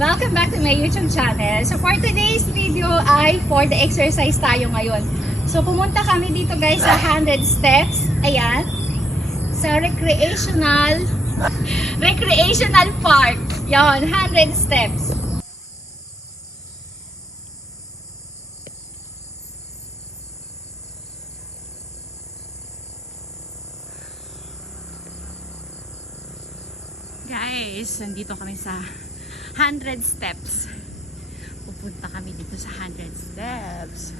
Welcome back to my YouTube channel. So for today's video ay for the exercise tayo ngayon. So pumunta kami dito guys sa 100 steps. Ayan. Sa recreational recreational park. Yon, 100 steps. Guys, nandito kami sa 100 steps. Pupunta kami dito sa 100 steps.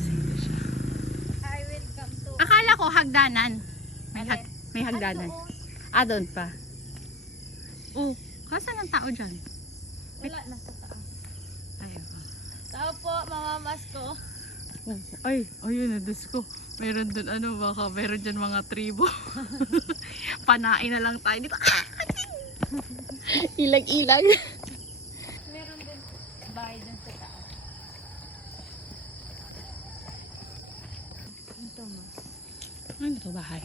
Sino siya? I will come to... Akala ko hagdanan. May, hag, may hagdanan. Ah, doon pa. Oh, kasan ang tao dyan? Wala, nasa taas. Ayun. Tao po, mga mas ko. Oh, ay, ayun na, Diyos ko. Meron doon, ano, baka meron dyan mga tribo. Panain na lang tayo dito. Ilag-ilag. Meron din bahay dun sa taas. Ito mas. Ano to bahay?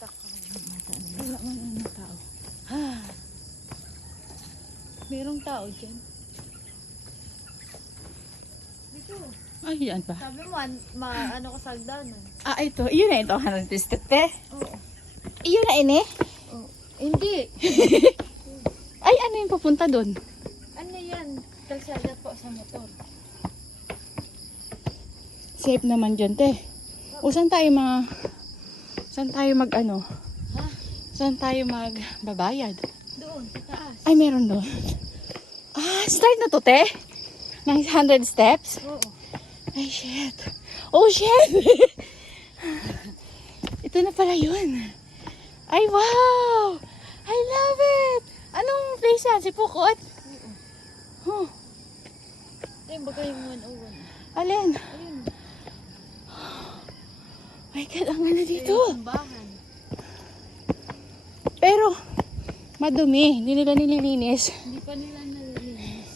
Ako. Wala man ano tao. Merong tao dyan. Dito. Ay, yan pa. Sabi mo, an- ma ano ko sa hagdanan. Ah, ito. Yun na ito. 100 step, te. Oo. Yun na ini. Oh. Hindi. Ay, ano yung papunta doon? Ano yan? Kalsada po sa motor. Safe naman dyan, te. O, saan tayo mga... Saan tayo mag, ano? Ha? Saan tayo mag babayad? Doon, sa taas. Ay, meron doon. Ah, start na to, te. Ng 100 steps. Oo. Ay, shit. Oh, shit. Ito na pala yun. Ay, wow. I love it. Anong place yan? Si Pukot? Huh. Ayun, baga yung 101. Alin? Ayun. My God, ang ganda dito. Pero, madumi. Hindi nila nililinis. Hindi pa nila nalilinis.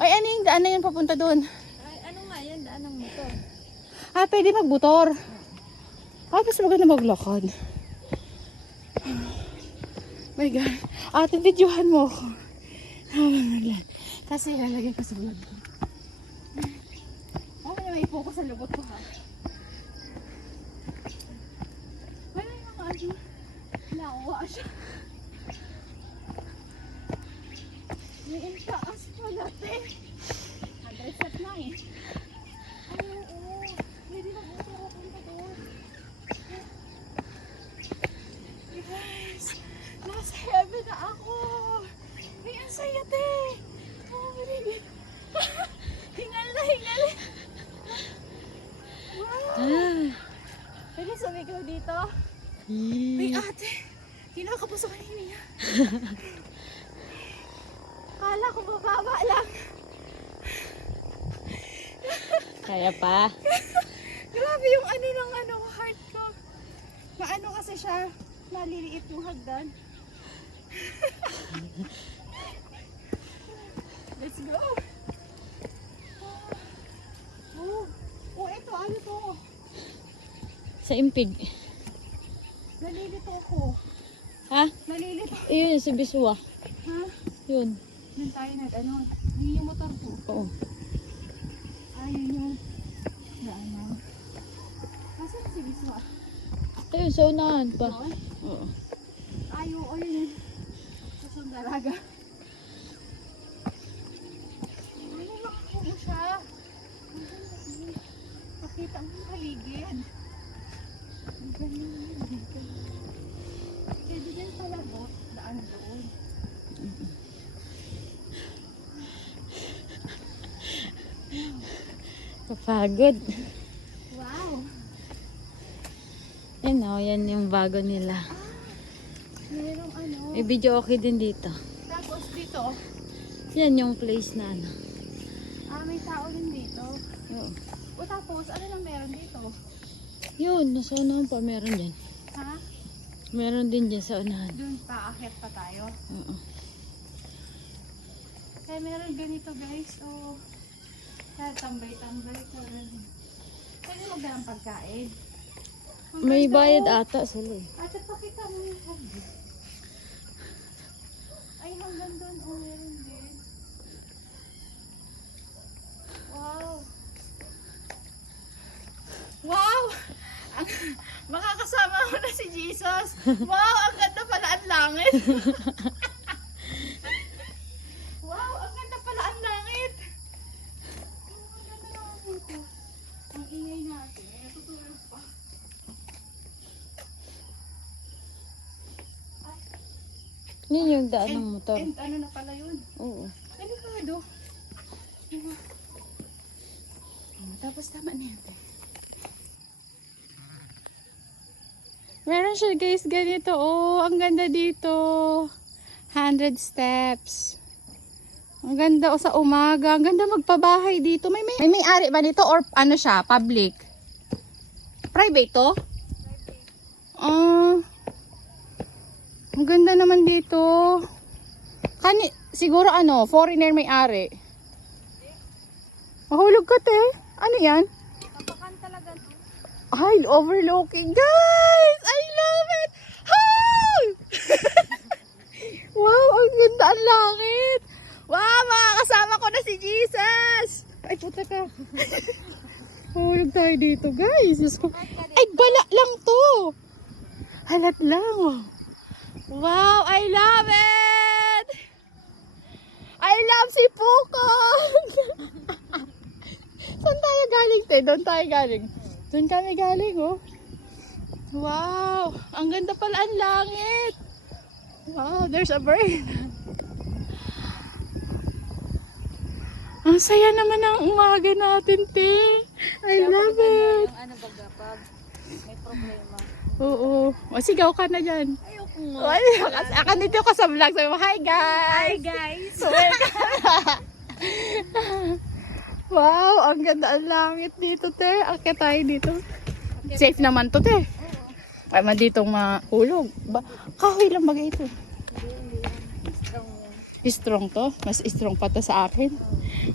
Ay, ano yung daan na yun papunta doon? Ay, ano nga yan? Daan ng motor. Ah, pwede magbutor. Ah, mas maganda maglakad. My God. Ate, videohan mo ako. Habang naglan. Kasi ilalagay ko sa vlog ko. Okay na may focus sa lubot ko ha. Wala yung mga ano. Nakuha siya. May intaas pala, te. 100 step lang eh. Ay, oo. Pwede na buto ako punta doon. You guys, nasa heaven na ako. Ay, ang saya, te. Oh, my God. hingal na, hingal. Wow. Pwede sumigaw dito? Ay, ate. Kinakapasok ni Mia. Kala ko bababa lang. Kaya pa. Grabe yung ano ng ano, heart ko. Maano kasi siya, maliliit yung hagdan. Let's go! Oh, oh, ito, ano to? Sa impig. Nalilito ako. Ha? Nalilito. Ayun, sa Biswa. Ha? Yun. Doon tayo nag, ano, yun yung motor ko. Oo. Ah, yun yung, daanan. Kasi si Biswa. Ayun, sa unahan pa. Oo. Ay, oo, yun. Sa Sundaraga. Ay, nakakamo siya. Makita mo yung paligid. Ang ganda yun. Pwede din pala bot. Daan doon. Kapagod. Wow. Ayun o, yan yung bago nila. Merong ano. May video okay din dito. Tapos dito, Yan yung place na ano. ah, may tao rin dito. Oo. O tapos, ano lang meron dito? Yun, nasa unahan pa. Meron dyan. Ha? Meron din dyan sa unahan. Doon pa, akyat pa tayo. Oo. Kaya meron ganito guys, o kaya tambay-tambay ko rin. Pwede mo ng pagkain? Ang May ganda, bayad oh. ata sila eh. Ate, pakita mo yung hagdi. Ay, hanggang andun. Oh, meron din. Wow. Wow! Ang, makakasama ko na si Jesus. Wow, ang ganda pala ang langit. wow, ang ganda pala ang langit. Oh, ang ganda naman dito. Ang ingay natin. May natutulog pa. Yun yung daan ng motor. And ano na pala yun? Oo. Delikado. Diba? Oh, tapos tama na yan. Meron siya guys, ganito. Oh, ang ganda dito. 100 steps. Ang ganda o sa umaga. Ang ganda magpabahay dito. May may, May may-ari ba nito or ano siya, public? Private to? Ah. Ang ganda naman dito. Kani, siguro ano, foreigner may-ari. Mahulog ka te. Ano yan? Kapakan talaga. Ay, overlooking. Guys, I love it. Hi! wow, ang ganda ang langit. Wow, makakasama ko na si Jesus. Ay, puta ka. Mahulog tayo dito, guys. Ay, bala lang to. Halat lang. Wow, I love it. I love si Pukong. Saan tayo galing, te? Doon tayo galing. Doon kami galing, oh. Wow! Ang ganda pala ang langit. Wow, there's a bird. Ang saya naman ng umaga natin, te. I love it. Yung ano baga pag may problema. Oo. O, sigaw ka na dyan. Ayoko Ay, akan dito ka sa vlog. Sabi mo, hi guys! guys! Wow, ang ganda ang langit dito, te. Akit tayo dito. Safe naman to, te. Ay, man ditong mahulog. Ba kahoy lang bagay ito. Strong to. Mas strong pa to sa akin.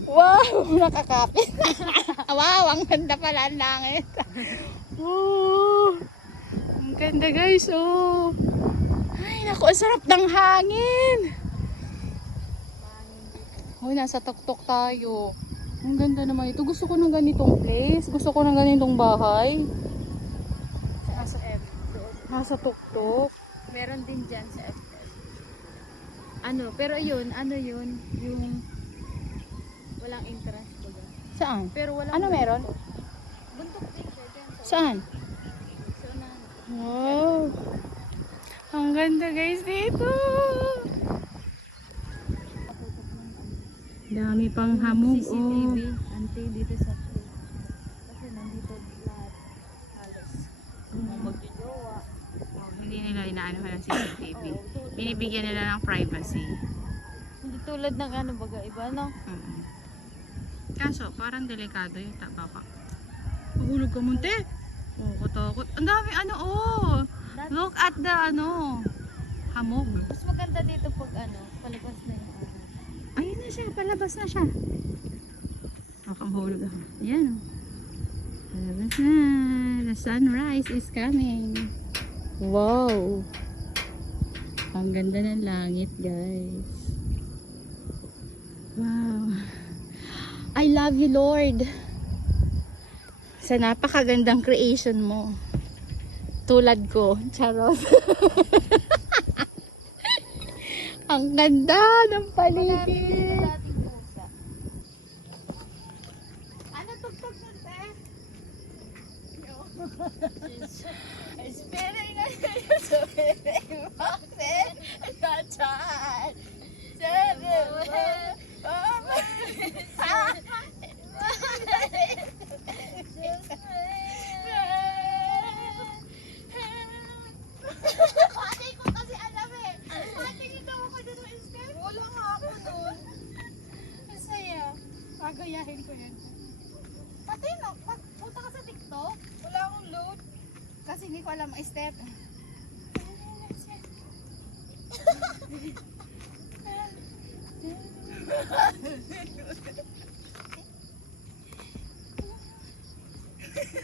Wow, nakakapit. wow, ang ganda pala ang langit. Oh, ang ganda guys, oh. Ay, naku, ang sarap ng hangin. Uy, nasa tuktok tayo. Ang ganda naman ito. Gusto ko ng ganitong place. Gusto ko ng ganitong bahay. Sa FM. Doon. Nasa tuktok. Meron din dyan sa FM. Ano, pero yun, ano yun, yung walang entrance baga. Saan? Pero walang Ano meron? Buntok din siya dyan sa Saan? sa unahan. Wow! Ang ganda guys dito! Dami pang hamog CCTV, oh. ante dito sa. Kasi nandito lahat. Halos. Magjojowa. Oh, Hindi nila inaano ng CCTV. Binibigyan nila ng privacy. Hindi tulad ng ano baga iba, no? Mm. Kaso, parang delikado yung taba ka. Mahulog ka munti. Oo, kutakot. Ang dami ano, oh. Dati- Look at the ano, hamog. Mas maganda dito pag ano, palabas na yung araw. Ayun na siya, palabas na siya. Nakamahulog ako. Ayan. Palabas na. The sunrise is coming. Wow. Ang ganda ng langit, guys. Wow. I love you, Lord. Sa napakagandang creation mo. Tulad ko. Charot. Ang ganda ng paligid. Ano tugtog nun, te? Spinning a spinning boxes, not time. Seven, Ate Pagayahin ko yan. Pati no, pag punta ka sa TikTok, wala akong load. Kasi hindi ko alam ang step.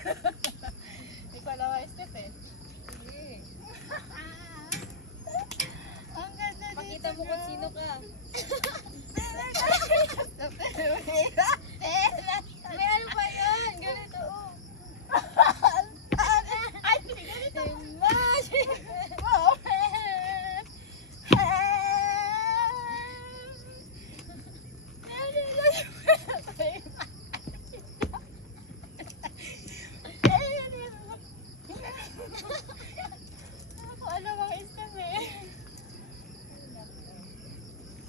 Hindi ko alam ang step eh. Ang ganda dito. Pakita mo kung sino ka. Meron pa yun. Ganito, oh. Ay, ganito. Ako alam ang isang eh.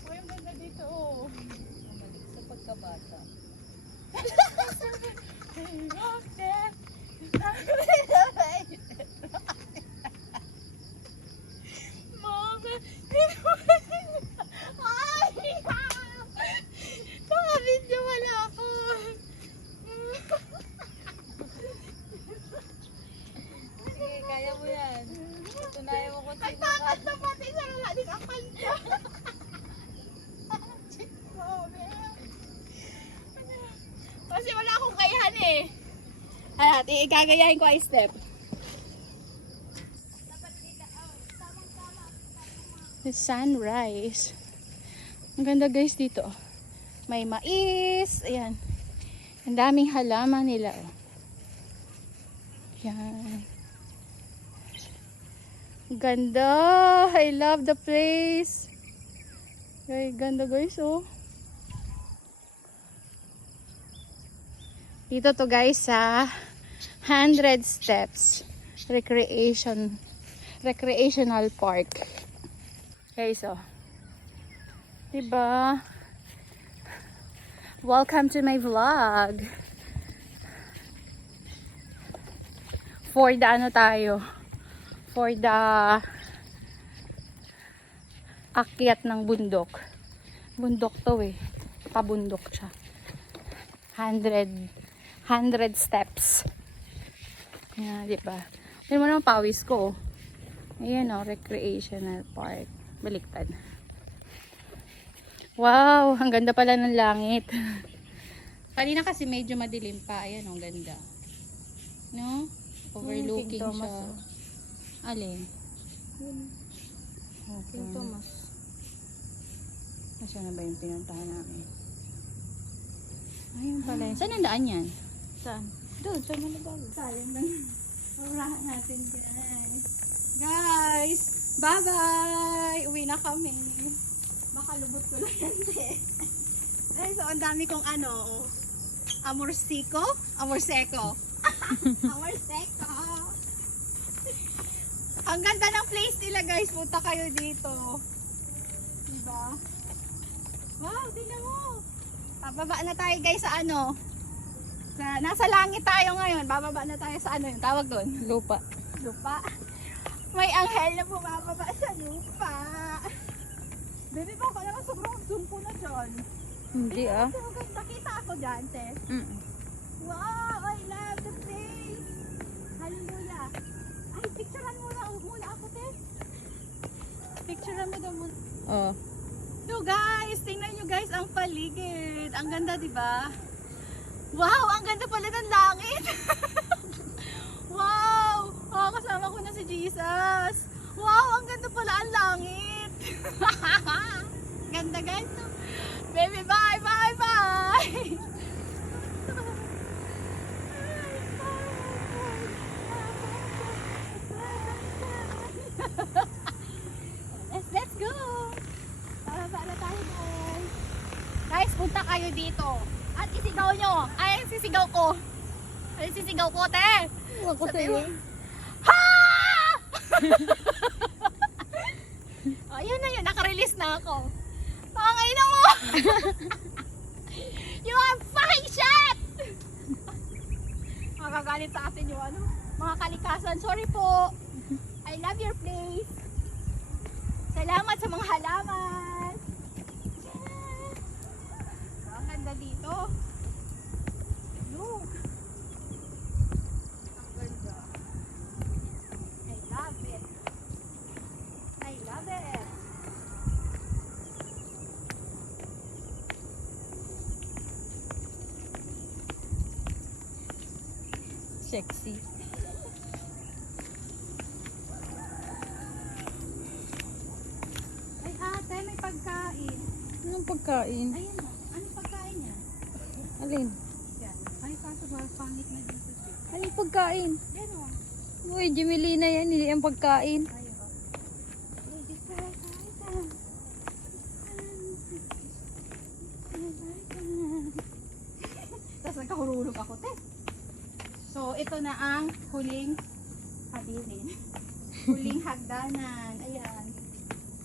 Uy, ang ganda dito oh. Sa pagkabata. Mama, ay! Baka video wala ako. Sige, kaya mo yan. Tunayan mo kung Ay, sino ka. takot na pati sa mga di ang kanta. Mama. Kasi wala akong kayahan eh. Ayan, igagayahin ko ay step. The sunrise. Ang ganda guys dito. May mais. Ayan. Ang daming halaman nila. Oh. Yan. Ang Ganda. I love the place. Ay, ganda guys oh. Dito to guys sa 100 Steps Recreation Recreational Park. Okay, so. Diba? Welcome to my vlog. For the ano tayo? For the akyat ng bundok. Bundok to eh. Pabundok siya. 100 100 steps. Yeah, di ba? Yun mo naman pawis ko. oh. Ayan o, recreational park. Baliktad. Wow, ang ganda pala ng langit. Kanina kasi medyo madilim pa. Ayan, ang ganda. No? Overlooking King Thomas, siya. oh. Alin? King Okay. Thomas. Nasaan na ba yung pinuntahan namin? Ayun pala. yun. Saan ang daan yan? Saan? Doon, sa Managawa. Sayang lang. Urahan natin guys. Guys, bye-bye! Uwi na kami. Baka lubot ko lang yan eh. Ay, so ang dami kong ano, amorsiko? Amorseko. Amorseko. ang ganda ng place nila guys. Punta kayo dito. Diba? Wow, tingnan mo. Pababa na tayo guys sa ano. Sa, nasa langit tayo ngayon. Bababa na tayo sa ano yung tawag doon. Lupa. Lupa. May anghel na bumababa sa lupa. Baby, baka naman sobrang zoom ko na dyan. Hindi ah. Nakita ako dyan, te. Mm. Wow, I love the place. Hallelujah. Ay, picturean mo na muna ako, te. Picturean mo daw muna. Oh. So guys, tingnan nyo guys ang paligid. Ang ganda, di ba? Wow, ang ganda pala ng langit. wow, oh, kasama ko na si Jesus. Wow, ang ganda pala ang langit. ganda guys. no? Baby, bye, bye, bye. let's, let's go. Bababa na tayo guys. Guys, punta kayo dito. At isigaw nyo. Sisigaw ko. Ay, sisigaw ko, te. Ako Sabi mo, Ha! oh, yun na yun. Nakarelease na ako. Pangay na mo! you are fucking shit! Makagalit sa atin yung ano, mga kalikasan. Sorry po. I love your place. Salamat sa mga halaman. Yes. Ang ganda dito. Look. Ang ganda. I love it. I love it. Sexy. Ay ate, may pagkain. ang pagkain. Ayan o. Ano pagkain niya? Alin? Yan. Ay, kaso ba, pangit na dito. Ano yung pagkain? Yan o. Uy, Jimelina yan, hindi ang pagkain. Ayaw o. Ready for a kain. Tapos nagkahurulog ako, te. So, ito na ang huling habilin. Huling hagdanan. Ayan.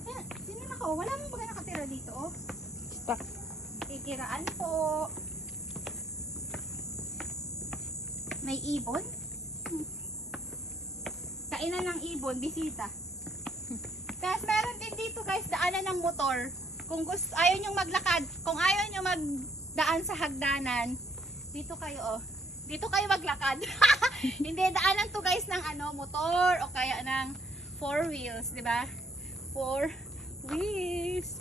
Ayan, sino na ko? Wala mong baga nakatira dito, oh. Stuck. Kikiraan po. May ibon. Kainan ng ibon, bisita. Tapos meron din dito guys, daanan ng motor. Kung gusto, ayaw nyo maglakad, kung ayaw nyo magdaan sa hagdanan, dito kayo oh. Dito kayo maglakad. Hindi, daanan to guys ng ano, motor o kaya ng four wheels, di ba? Four wheels.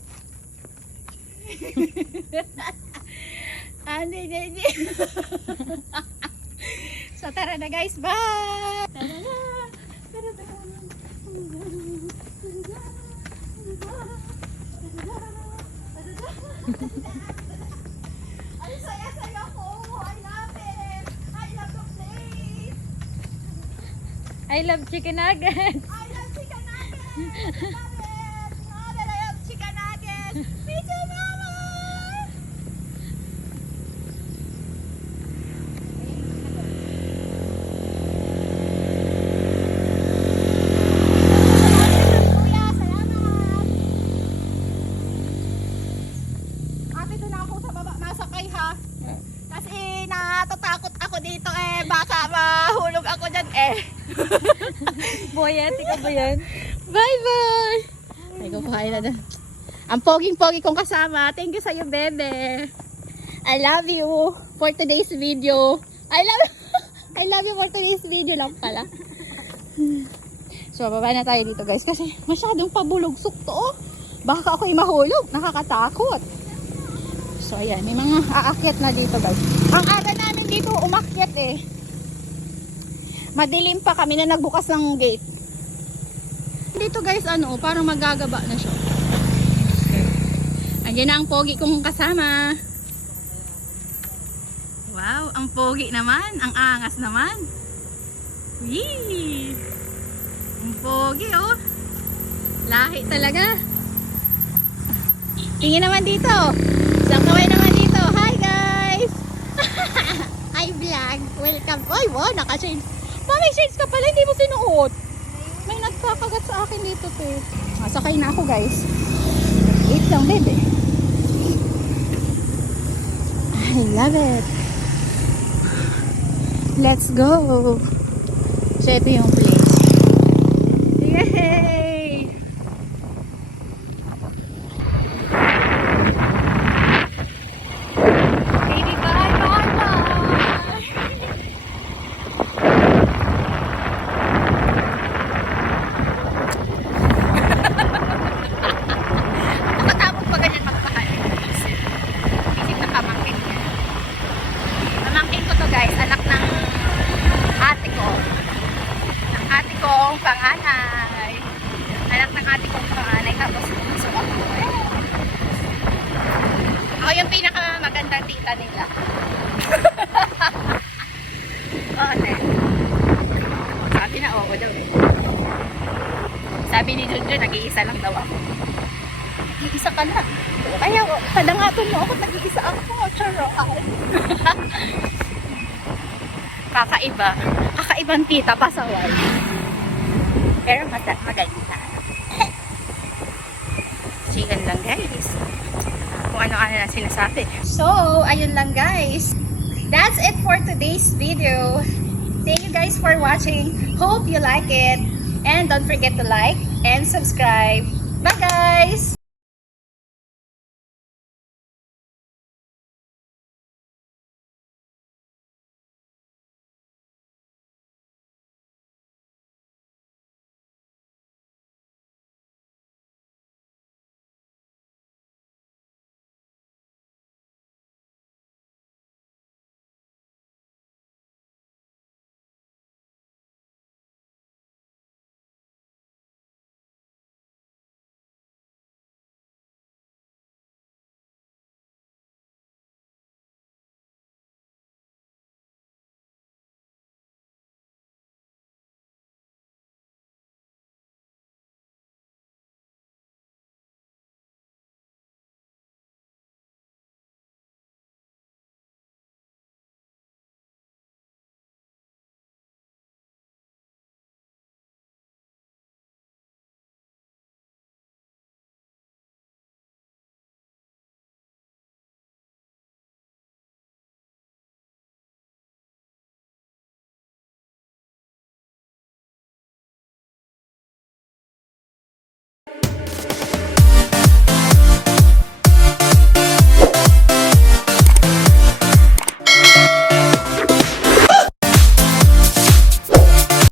Hindi, hindi, hindi. so tara na guys, bye! Tara na! Tara na! Ang saya-saya ko! I love it! I love the place! I love chicken nuggets. I love chicken nuggets! I love it! Now that I have chicken nuggets! Me too, mama! Kuya, salamat! Ate, doon ako sa baba. Nasakay ha. Kasi natatakot ako dito eh. Baka mahulog ako dyan eh. Boyete ka ba yan? Bye-bye! Ay, kukuhain na doon. Ang poging-pogi kong kasama. Thank you sa'yo, bebe. I love you for today's video. I love I love you for today's video lang pala. So, baba na tayo dito guys kasi masyadong pabulugsok to. oh. Baka ako'y mahulog. Nakakatakot. So, ayan. May mga aakyat na dito guys. Ang aga namin dito umakyat eh. Madilim pa kami na nagbukas ng gate. Dito guys, ano, parang magagaba na siya. Andiyan na ang pogi kong kasama. Wow, ang pogi naman. Ang angas naman. Yee! Ang pogi, oh. Lahi talaga. Tingin naman dito. Isang kaway naman dito. Hi, guys! Hi, vlog. Welcome. Ay, wow, naka-shades. Ma, may shades ka pala. Hindi mo sinuot. Nagkakagat sa akin dito, te. Masakay na ako, guys. Wait lang, bebe. I love it. Let's go. So, ito yung place. Yay! Baby, bye, bye, bye! Pagkatapos pa ganyan magpahal. Isip. Isip na pamangkin niya. Pamangkin ko to guys, anak ng ate ko. Ng ate kong panganay. Anak ng ate kong panganay. Tapos gusto ko. Ako yung pinaka magandang tita nila. Oo, ne. Sabi na oo daw eh. Sabi ni Junjun, nag-iisa lang daw ako. Nag-iisa ka na. Kaya, padangaton mo ako, nag-iisa ako. Charot. Kakaiba. Kakaibang tita, pasaway. Pero mata- maganda. Chicken lang guys. Kung ano-ano na sinasabi. So, ayun lang guys. That's it for today's video. Thank you guys for watching. Hope you like it. And don't forget to like and subscribe. Bye guys!